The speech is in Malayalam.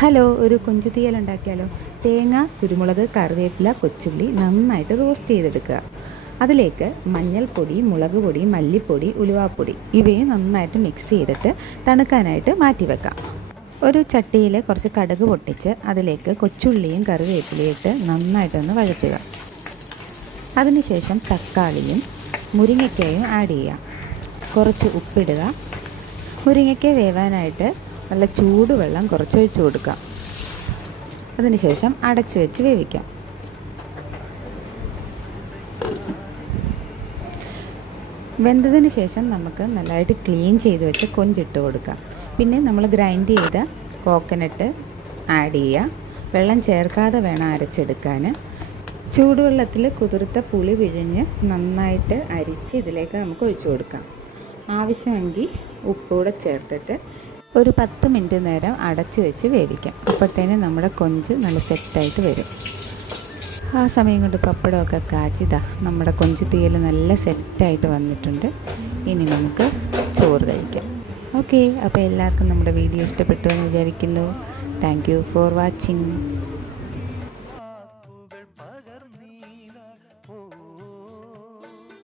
ഹലോ, ഒരു കൊഞ്ച് തീയൽ ഉണ്ടാക്കിയാലോ? തേങ്ങ, കുരുമുളക്, കറിവേപ്പില, കൊച്ചുള്ളി നന്നായിട്ട് റോസ്റ്റ് ചെയ്തെടുക്കുക. അതിലേക്ക് മഞ്ഞൾപ്പൊടി, മുളക് പൊടി, മല്ലിപ്പൊടി, ഉലുവാപ്പൊടി ഇവയും നന്നായിട്ട് മിക്സ് ചെയ്തിട്ട് തണുക്കാനായിട്ട് മാറ്റി വെക്കാം. ഒരു ചട്ടിയിൽ കുറച്ച് കടുക് പൊട്ടിച്ച് അതിലേക്ക് കൊച്ചുള്ളിയും കറിവേപ്പിലയും ഇട്ട് നന്നായിട്ടൊന്ന് വഴറ്റുക. അതിനുശേഷം തക്കാളിയും മുരിങ്ങയ്ക്കയും ആഡ് ചെയ്യാം. കുറച്ച് ഉപ്പിടുക. മുരിങ്ങയ്ക്ക വേവാനായിട്ട് നല്ല ചൂടുവെള്ളം കുറച്ച് ഒഴിച്ചു കൊടുക്കാം. അതിനുശേഷം അടച്ചു വെച്ച് വേവിക്കാം. വെന്തതിന് ശേഷം നമുക്ക് നല്ലതായിട്ട് ക്ലീൻ ചെയ്ത് വെച്ച് കൊഞ്ചിട്ട് കൊടുക്കാം. പിന്നെ നമ്മൾ ഗ്രൈൻഡ് ചെയ്ത കോക്കനട്ട് ആഡ് ചെയ്യുക. വെള്ളം ചേർക്കാതെ വേണം അരച്ചെടുക്കാൻ. ചൂടുവെള്ളത്തിൽ കുതിർത്ത പുളി പിഴിഞ്ഞ് നന്നായിട്ട് അരിച്ച് ഇതിലേക്ക് നമുക്ക് ഒഴിച്ചു കൊടുക്കാം. ആവശ്യമെങ്കിൽ ഉപ്പൂടെ ചേർത്തിട്ട് ഒരു 10 മിനിറ്റ് നേരം അടച്ച് വെച്ച് വേവിക്കാം. അപ്പോഴത്തേനും നമ്മുടെ കൊഞ്ച് നല്ല സെറ്റായിട്ട് വരും. ആ സമയം കൊണ്ട് പപ്പടമൊക്കെ കാച്ചിതാ നമ്മുടെ കൊഞ്ച് തീയൽ നല്ല സെറ്റായിട്ട് വന്നിട്ടുണ്ട്. ഇനി നമുക്ക് ചോറ് കഴിക്കാം. ഓക്കെ, അപ്പോൾ എല്ലാവർക്കും നമ്മുടെ വീഡിയോ ഇഷ്ടപ്പെട്ടു എന്ന് വിചാരിക്കുന്നു. Thank you for watching.